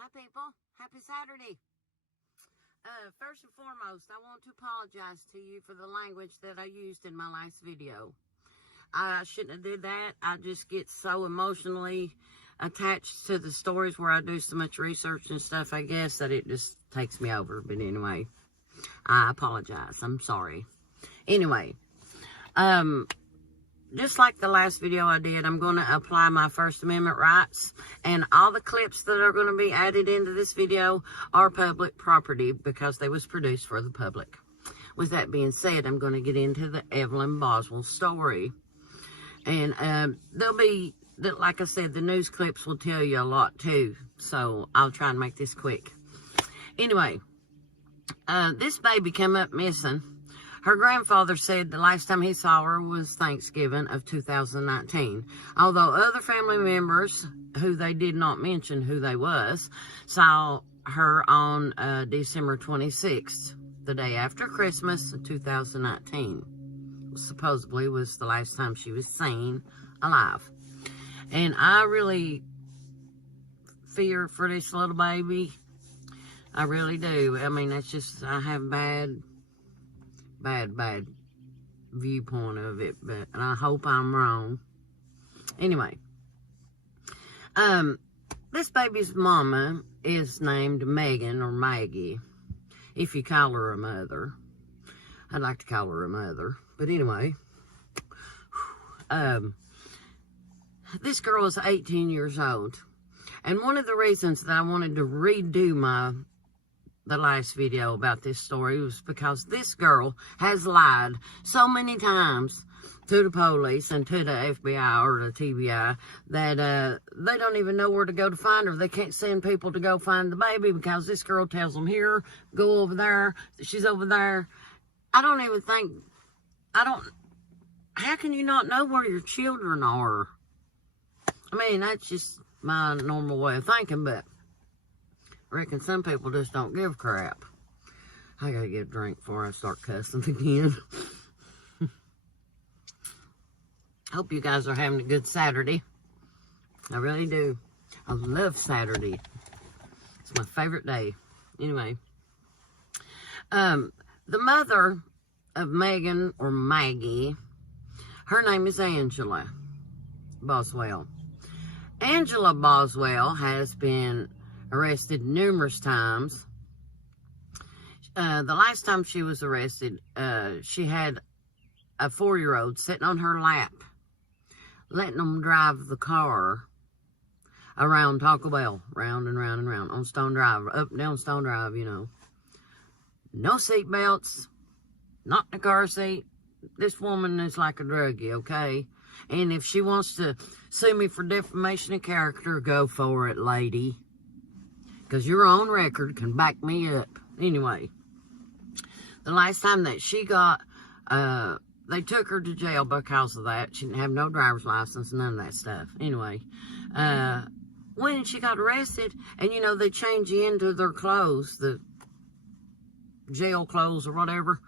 Hi people, happy Saturday. First and foremost, I want to apologize to you for the language that I used in my last video. I shouldn't have did that. I just get so emotionally attached to the stories where I do so much research and stuff, I guess, that it just takes me over. But anyway, I apologize. I'm sorry. Anyway, just like the last video I did, I'm going to apply my First Amendment rights, and all the clips that are going to be added into this video are public property because they was produced for the public. With that being said, I'm going to get into the Evelyn Boswell story. And there'll be, like I said, the news clips will tell you a lot too, so I'll try and make this quick. Anyway, this baby came up missing. Her grandfather said the last time he saw her was Thanksgiving of 2019. Although other family members, who they did not mention who they was, saw her on December 26th, the day after Christmas of 2019. Supposedly was the last time she was seen alive. And I really fear for this little baby. I really do. I mean, that's just, I have bad viewpoint of it, but and I hope I'm wrong. Anyway, this baby's mama is named Megan or Maggie, if you call her a mother. I'd like to call her a mother, but anyway, this girl is 18 years old, and one of the reasons that I wanted to redo the last video about this story was because this girl has lied so many times to the police and to the FBI or the TBI that they don't even know where to go to find her. They can't send people to go find the baby because this girl tells them, here, go over there, she's over there. How can you not know where your children are? I mean, that's just my normal way of thinking, but I reckon some people just don't give a crap. I gotta get a drink before I start cussing again. Hope you guys are having a good Saturday. I really do. I love Saturday. It's my favorite day. Anyway. The mother of Megan or Maggie, her name is Angela Boswell. Angela Boswell has been arrested numerous times. The last time she was arrested, she had a 4-year-old sitting on her lap, letting them drive the car around Taco Bell, round and round and round, on Stone Drive, up and down Stone Drive, you know. No seat belts, not in the car seat. This woman is like a druggie, okay? And if she wants to sue me for defamation of character, go for it, lady. Because your own record can back me up. Anyway, the last time that she got, they took her to jail because of that. She didn't have no driver's license, none of that stuff. Anyway, when she got arrested, and you know, they change you into their clothes, the jail clothes or whatever,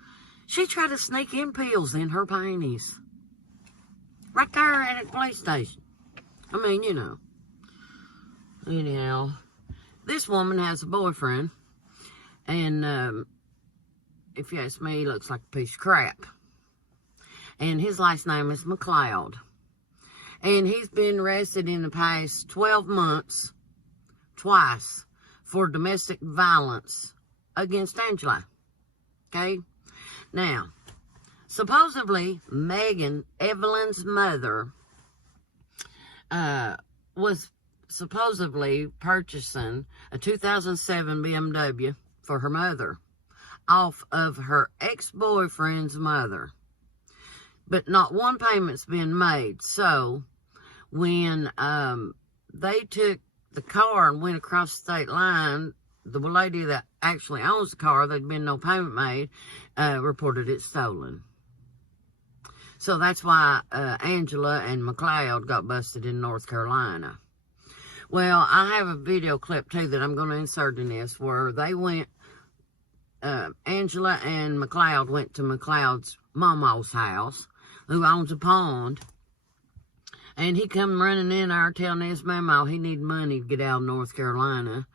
she tried to sneak in pills in her panties. Right there at the police station. I mean, you know. Anyhow, this woman has a boyfriend, and if you ask me, he looks like a piece of crap. And his last name is McLeod. And he's been arrested in the past 12 months, twice, for domestic violence against Angela. Okay? Now, supposedly, Megan, Evelyn's mother, was supposedly purchasing a 2007 BMW for her mother off of her ex-boyfriend's mother. But not one payment's been made. So when they took the car and went across the state line, the lady that actually owns the car, there'd been no payment made, reported it stolen. So that's why Angela and McLeod got busted in North Carolina. Well, I have a video clip too that I'm going to insert in this where they went, Angela and McLeod went to McLeod's mama's house, who owns a pond, and he come running in there telling his mama he need money to get out of North Carolina.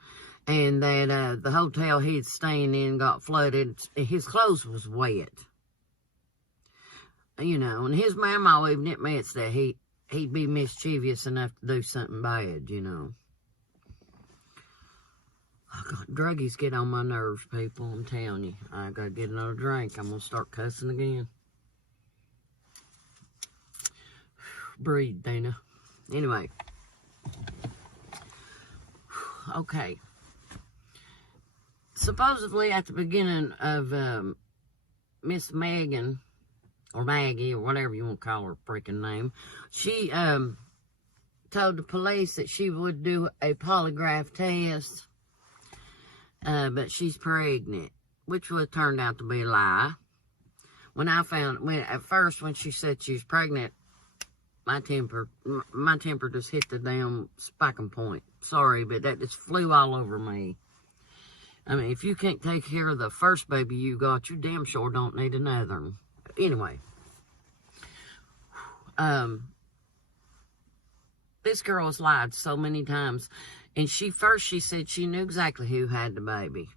and that the hotel he's staying in got flooded. His clothes was wet. You know, and his mama even admits that he'd be mischievous enough to do something bad, you know. Oh, God, druggies get on my nerves, people. I'm telling you. I gotta get another drink. I'm gonna start cussing again. Breathe, Dana. Anyway. Okay. Supposedly at the beginning of Miss Megan, or Maggie, or whatever you want to call her freaking name, she told the police that she would do a polygraph test, but she's pregnant, which would turned out to be a lie. At first when she said she was pregnant, my temper just hit the damn spiking point. Sorry, but that just flew all over me. I mean, if you can't take care of the first baby you got, you damn sure don't need another one. Anyway, this girl has lied so many times, and she said she knew exactly who had the baby.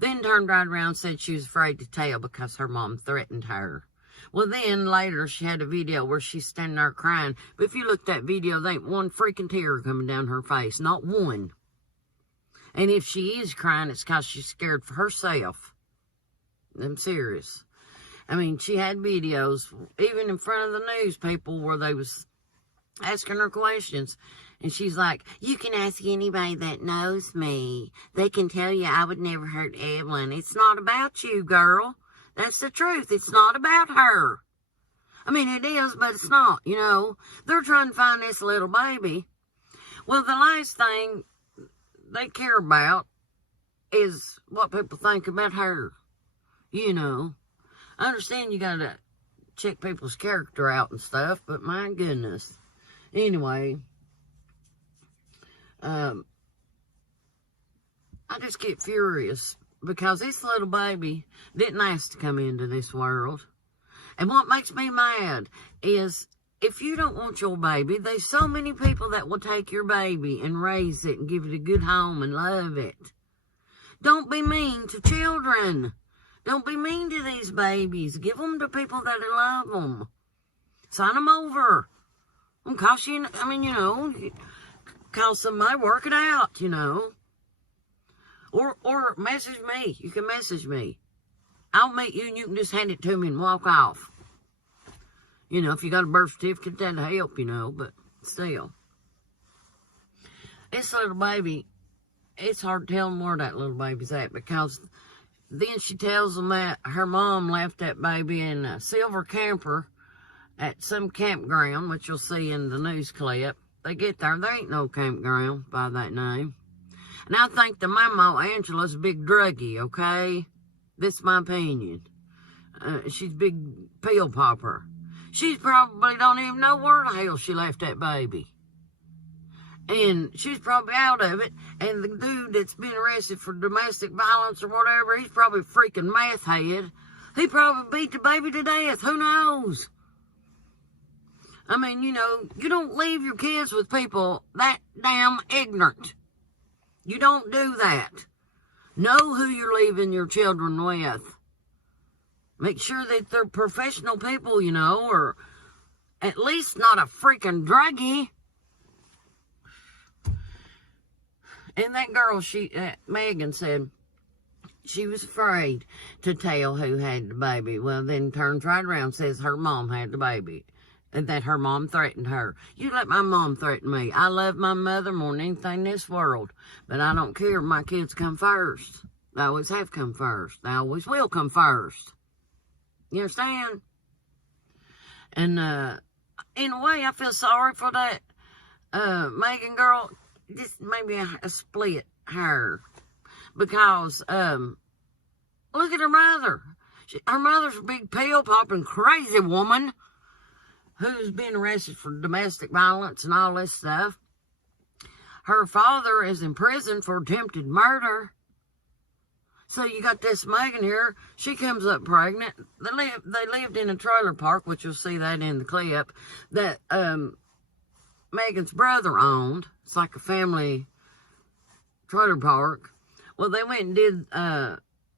Then turned right around and said she was afraid to tell because her mom threatened her. Well, then later she had a video where she's standing there crying, but if you look at that video, there ain't one freaking tear coming down her face, not one. And if she is crying, it's because she's scared for herself. I'm serious. I mean, she had videos, even in front of the news people, where they was asking her questions. And she's like, you can ask anybody that knows me. They can tell you I would never hurt Evelyn. It's not about you, girl. That's the truth. It's not about her. I mean, it is, but it's not, you know. They're trying to find this little baby. Well, the last thing they care about is what people think about her. You know. I understand you gotta check people's character out and stuff, but my goodness. Anyway, I just get furious because this little baby didn't ask to come into this world. And what makes me mad is if you don't want your baby, there's so many people that will take your baby and raise it and give it a good home and love it. Don't be mean to children. Don't be mean to these babies. Give them to people that love them. Sign them over. And cost you, I mean, you know, call somebody, work it out, you know. Or message me. You can message me. I'll meet you and you can just hand it to me and walk off. You know, if you got a birth certificate, that'll help, you know, but still. This little baby, it's hard telling where that little baby's at because then she tells them that her mom left that baby in a silver camper at some campground, which you'll see in the news clip. They get there, there ain't no campground by that name. And I think the mama, Angela's a big druggie, okay? This is my opinion. She's a big pill popper. She probably don't even know where the hell she left that baby. And she's probably out of it. And the dude that's been arrested for domestic violence or whatever, he's probably a freaking meth head. He probably beat the baby to death. Who knows? I mean, you know, you don't leave your kids with people that damn ignorant. You don't do that. Know who you're leaving your children with. Make sure that they're professional people, you know, or at least not a freaking druggie. And that girl, Megan said she was afraid to tell who had the baby. Well, then turns right around and says her mom had the baby. And that her mom threatened her. You let my mom threaten me. I love my mother more than anything in this world. But I don't care. My kids come first. They always have come first. They always will come first. You understand? And in a way, I feel sorry for that Megan girl. Just maybe a split her. Because look at her mother. Her mother's a big pill-popping crazy woman who's been arrested for domestic violence and all this stuff. Her father is in prison for attempted murder. So you got this Megan here. She comes up pregnant. They lived in a trailer park, which you'll see that in the clip, that Megan's brother owned. It's like a family trailer park. Well, they went and did,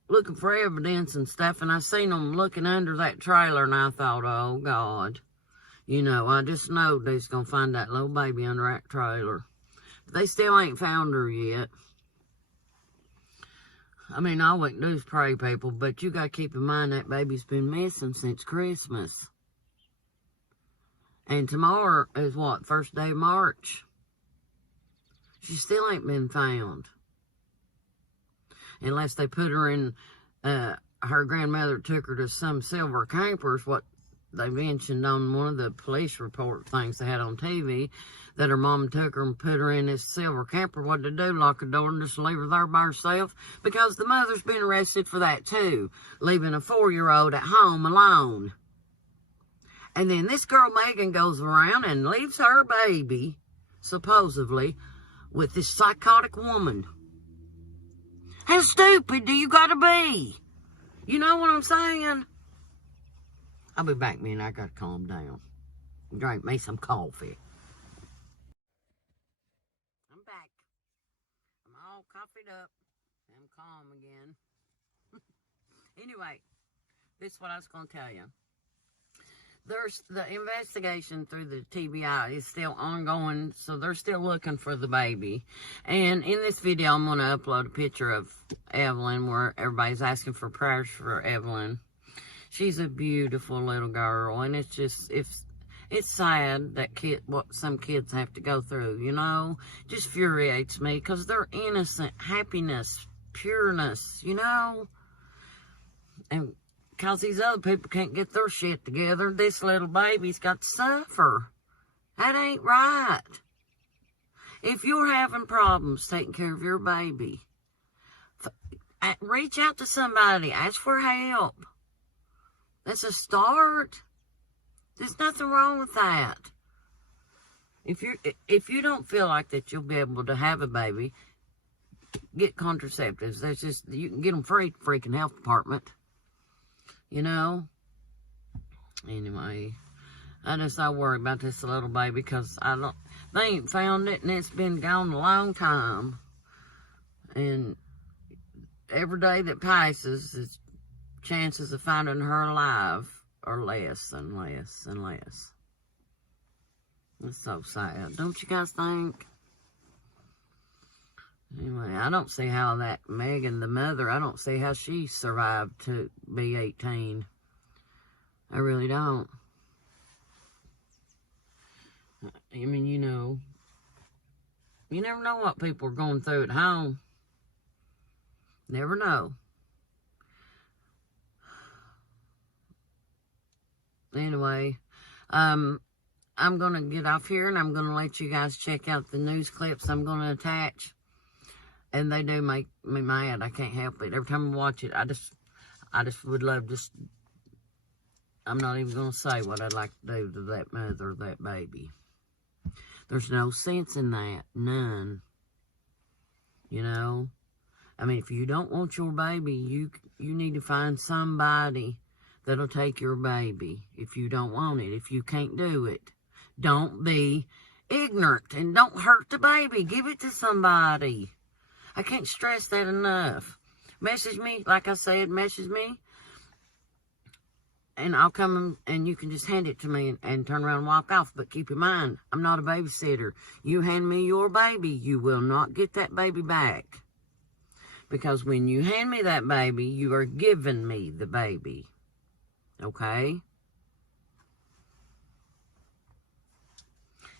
looking for evidence and stuff, and I seen them looking under that trailer, and I thought, oh, God. You know, I just know they's gonna find that little baby under that trailer. But they still ain't found her yet. I mean, all we can do is pray, people, but you gotta keep in mind that baby's been missing since Christmas. And tomorrow is what, first day of March? She still ain't been found. Unless they put her in, her grandmother took her to some silver campers, what they mentioned on one of the police report things they had on TV, that her mom took her and put her in this silver camper. What did they do? Lock the door and just leave her there by herself? Because the mother's been arrested for that too, leaving a 4-year-old at home alone. And then this girl Megan goes around and leaves her baby, supposedly, with this psychotic woman. How stupid do you gotta be? You know what I'm saying? I'll be back, man. I gotta calm down. Drink me some coffee. I'm back. I'm all coffeeed up. I'm calm again. Anyway, this is what I was gonna tell you. There's the investigation through the TBI is still ongoing, so they're still looking for the baby. And in this video, I'm going to upload a picture of Evelyn where everybody's asking for prayers for Evelyn. She's a beautiful little girl, and it's just, it's sad that what some kids have to go through, you know? Just infuriates me because they're innocent, happiness, pureness, you know? And because these other people can't get their shit together, this little baby's got to suffer. That ain't right. If you're having problems taking care of your baby, reach out to somebody. Ask for help. That's a start. There's nothing wrong with that. If you don't feel like that you'll be able to have a baby, get contraceptives. That's just, you can get them free at the freaking health department. You know? Anyway, I worry about this little baby because they ain't found it and it's been gone a long time. And every day that passes, the chances of finding her alive are less and less and less. It's so sad. Don't you guys think? Anyway, I don't see how that Megan, the mother, I don't see how she survived to be 18. I really don't. I mean, you know, you never know what people are going through at home. Never know. Anyway, I'm going to get off here and I'm going to let you guys check out the news clips I'm going to attach. And they do make me mad. I can't help it. Every time I watch it, I just would love to. I'm not even going to say what I'd like to do to that mother, that baby. There's no sense in that. None. You know? I mean, if you don't want your baby, you need to find somebody that'll take your baby. If you don't want it, if you can't do it. Don't be ignorant and don't hurt the baby. Give it to somebody. I can't stress that enough. Message me, like I said, message me. And I'll come and you can just hand it to me and turn around and walk off. But keep in mind, I'm not a babysitter. You hand me your baby, you will not get that baby back. Because when you hand me that baby, you are giving me the baby. Okay?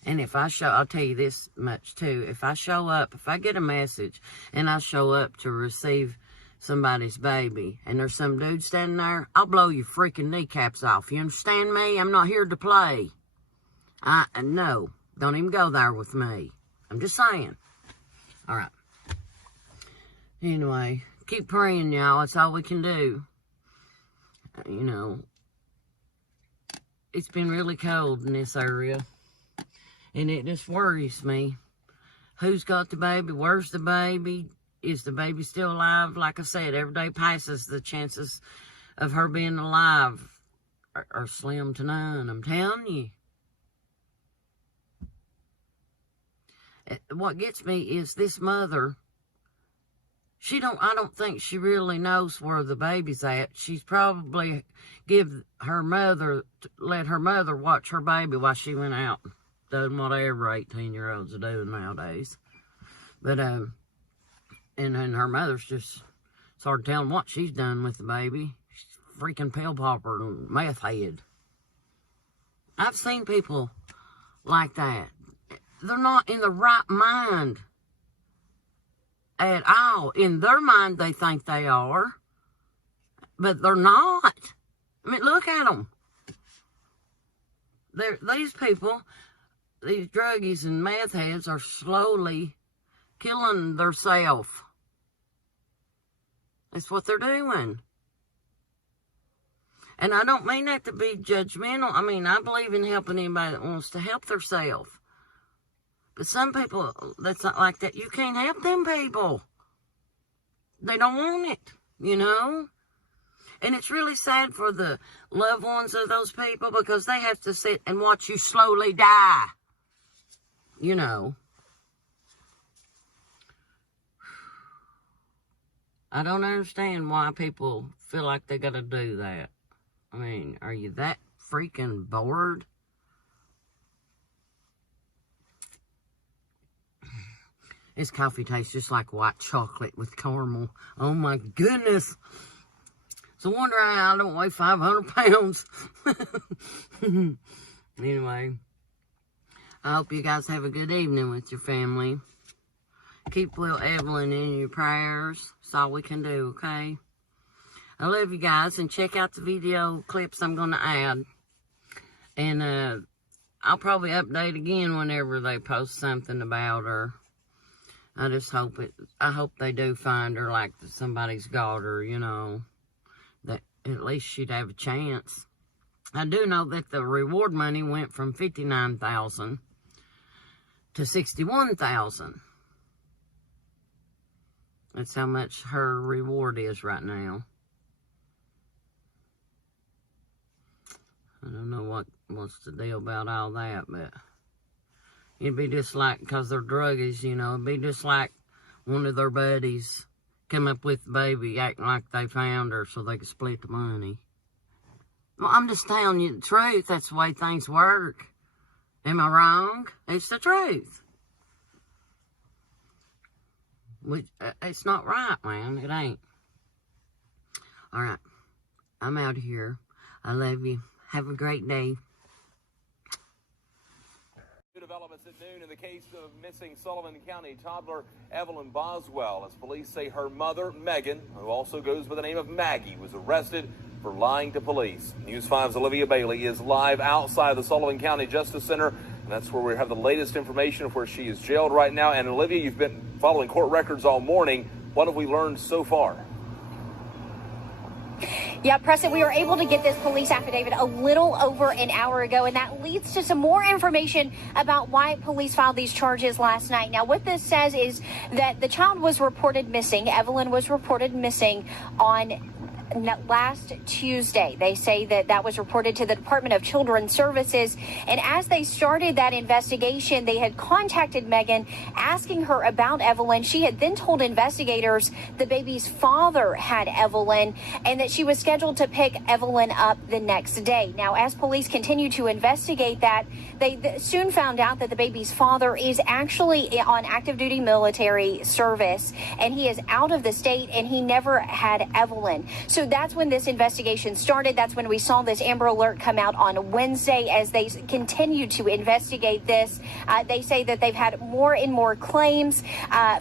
And if I'll tell you this much too, if I get a message and I show up to receive somebody's baby and there's some dude standing there, I'll blow your freaking kneecaps off. You understand me? I'm not here to play. No, don't even go there with me. I'm just saying. All right. Anyway, keep praying, y'all. That's all we can do. You know, it's been really cold in this area. And it just worries me. Who's got the baby? Where's the baby? Is the baby still alive? Like I said, every day passes, the chances of her being alive are slim to none. I'm telling you. What gets me is this mother I don't think she really knows where the baby's at. She's probably let her mother watch her baby while she went out doing whatever 18-year-olds are doing nowadays. But, and her mother's just started telling what she's done with the baby. She's a freaking pill popper and meth head. I've seen people like that. They're not in the right mind at all. In their mind, they think they are, but they're not. I mean, look at them. These people, these druggies and meth heads are slowly killing themselves. That's what they're doing. And I don't mean that to be judgmental. I mean, I believe in helping anybody that wants to help themselves. But some people, that's not like that. You can't help them people. They don't want it, you know? And it's really sad for the loved ones of those people because they have to sit and watch you slowly die. You know. I don't understand why people feel like they gotta do that. I mean, are you that freaking bored? This coffee tastes just like white chocolate with caramel. Oh my goodness. It's a wonder I don't weigh 500 pounds. Anyway, I hope you guys have a good evening with your family. Keep little Evelyn in your prayers. That's all we can do, okay? I love you guys, and check out the video clips I'm going to add. And I'll probably update again whenever they post something about her. I just hope I hope they do find her, like somebody's got her, you know. That at least she'd have a chance. I do know that the reward money went from $59,000 to $61,000. That's how much her reward is right now. I don't know what's the deal about all that, but it'd be just like, because they're druggies, you know, it'd be just like one of their buddies come up with the baby acting like they found her so they could split the money. Well, I'm just telling you the truth. That's the way things work. Am I wrong? It's the truth. Which, it's not right, man. It ain't. All right. I'm out of here. I love you. Have a great day. Developments at noon in the case of missing Sullivan County toddler Evelyn Boswell, as police say her mother, Megan, who also goes by the name of Maggie, was arrested for lying to police. News 5's Olivia Bailey is live outside the Sullivan County Justice Center, and that's where we have the latest information of where she is jailed right now. And Olivia, you've been following court records all morning. What have we learned so far? Yeah, Preston, we were able to get this police affidavit a little over an hour ago, and that leads to some more information about why police filed these charges last night. Now, what this says is that the child was reported missing. Evelyn was reported missing on last Tuesday. They say that was reported to the Department of Children's Services, and as they started that investigation, they had contacted Megan asking her about Evelyn. She had then told investigators the baby's father had Evelyn and that she was scheduled to pick Evelyn up the next day. Now, as police continue to investigate that, they soon found out that the baby's father is actually on active duty military service, and he is out of the state, and he never had Evelyn. So that's when this investigation started. That's when we saw this Amber Alert come out on Wednesday as they continue to investigate this. They say that they've had more and more claims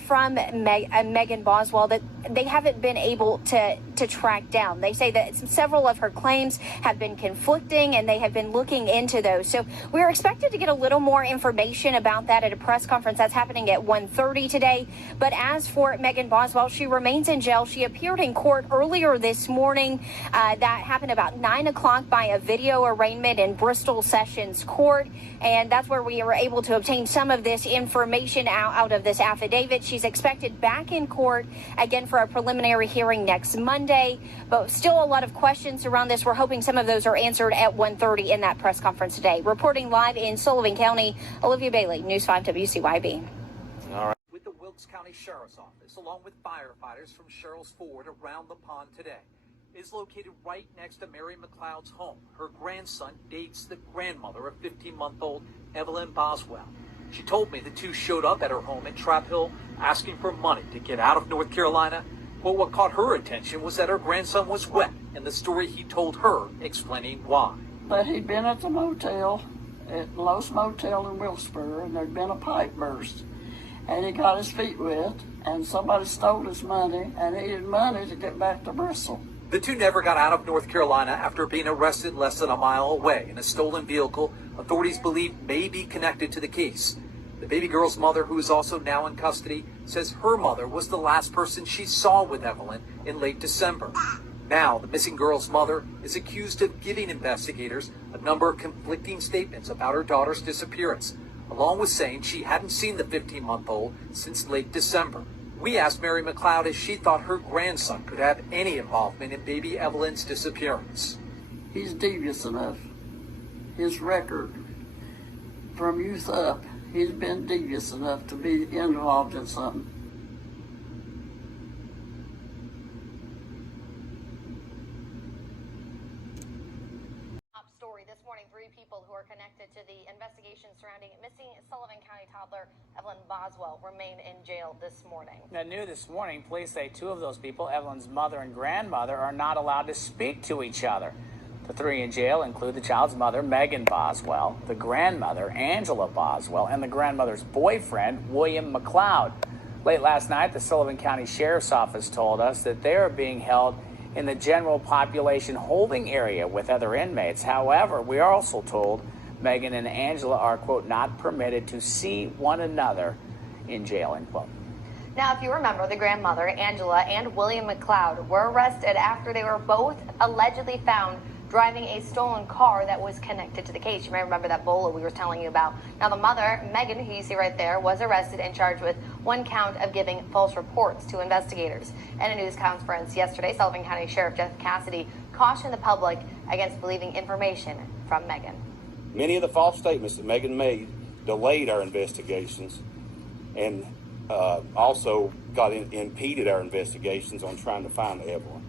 from Megan Boswell that they haven't been able to track down. They say that several of her claims have been conflicting, and they have been looking into those. So we're expected to get a little more information about that at a press conference that's happening at 1:30 today. But as for Megan Boswell, she remains in jail. She appeared in court earlier this morning. That happened about 9 o'clock by a video arraignment in Bristol Sessions Court. And that's where we were able to obtain some of this information out of this affidavit. She's expected back in court again for a preliminary hearing next Monday. But still a lot of questions around this. We're hoping some of those are answered at 1:30 in that press conference today. Reporting live in Sullivan County, Olivia Bailey, News 5 WCYB. All right. With the Wilkes County Sheriff's Office, along with firefighters from Cheryl's Ford around the pond today, is located right next to Mary McLeod's home. Her grandson dates the grandmother of 15-month-old Evelyn Boswell. She told me the two showed up at her home in Trap Hill asking for money to get out of North Carolina. But what caught her attention was that her grandson was wet, and the story he told her explaining why. That he'd been at the motel, at Los Motel in Wilkesboro, and there'd been a pipe burst. And he got his feet wet, and somebody stole his money, and he needed money to get back to Bristol. The two never got out of North Carolina after being arrested less than a mile away in a stolen vehicle authorities believe may be connected to the case. The baby girl's mother, who is also now in custody, says her mother was the last person she saw with Evelyn in late December. Now, the missing girl's mother is accused of giving investigators a number of conflicting statements about her daughter's disappearance, along with saying she hadn't seen the 15-month-old since late December. We asked Mary McLeod if she thought her grandson could have any involvement in baby Evelyn's disappearance. He's devious enough. His record from youth up, he's been devious enough to be involved in something. Top story this morning, 3 people who are connected to the investigation surrounding missing Sullivan County toddler Evelyn Boswell remain in jail this morning. Now, new this morning, police say 2 of those people, Evelyn's mother and grandmother, are not allowed to speak to each other. The 3 in jail include the child's mother, Megan Boswell, the grandmother, Angela Boswell, and the grandmother's boyfriend, William McLeod. Late last night, the Sullivan County Sheriff's Office told us that they are being held in the general population holding area with other inmates. However, we are also told Megan and Angela are, quote, not permitted to see one another in jail, end quote. Now, if you remember, the grandmother, Angela, and William McLeod were arrested after they were both allegedly found driving a stolen car that was connected to the case. You may remember that bolo we were telling you about. Now, the mother, Megan, who you see right there, was arrested and charged with 1 count of giving false reports to investigators. In a news conference yesterday, Sullivan County Sheriff Jeff Cassidy cautioned the public against believing information from Megan. Many of the false statements that Megan made delayed our investigations and also impeded our investigations on trying to find Evelyn.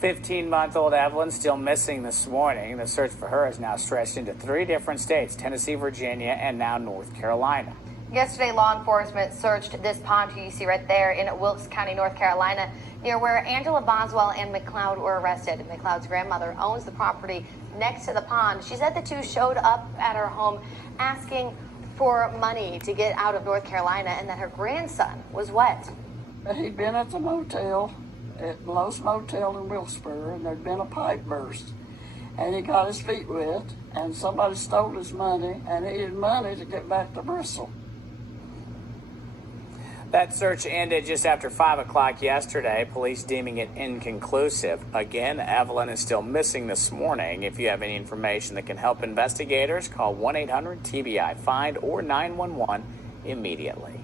15-month-old Evelyn still missing this morning. The search for her is now stretched into 3 different states, Tennessee, Virginia, and now North Carolina. Yesterday, law enforcement searched this pond you see right there in Wilkes County, North Carolina, near where Angela Boswell and McLeod were arrested. McLeod's grandmother owns the property next to the pond. She said the 2 showed up at her home asking for money to get out of North Carolina and that her grandson was wet. He'd been at the motel, at Los Motel in Wilkesboro, and there'd been a pipe burst. And he got his feet wet, and somebody stole his money, and he needed money to get back to Bristol. That search ended just after 5 o'clock yesterday, police deeming it inconclusive. Again, Evelyn is still missing this morning. If you have any information that can help investigators, call 1-800-TBI-FIND or 911 immediately.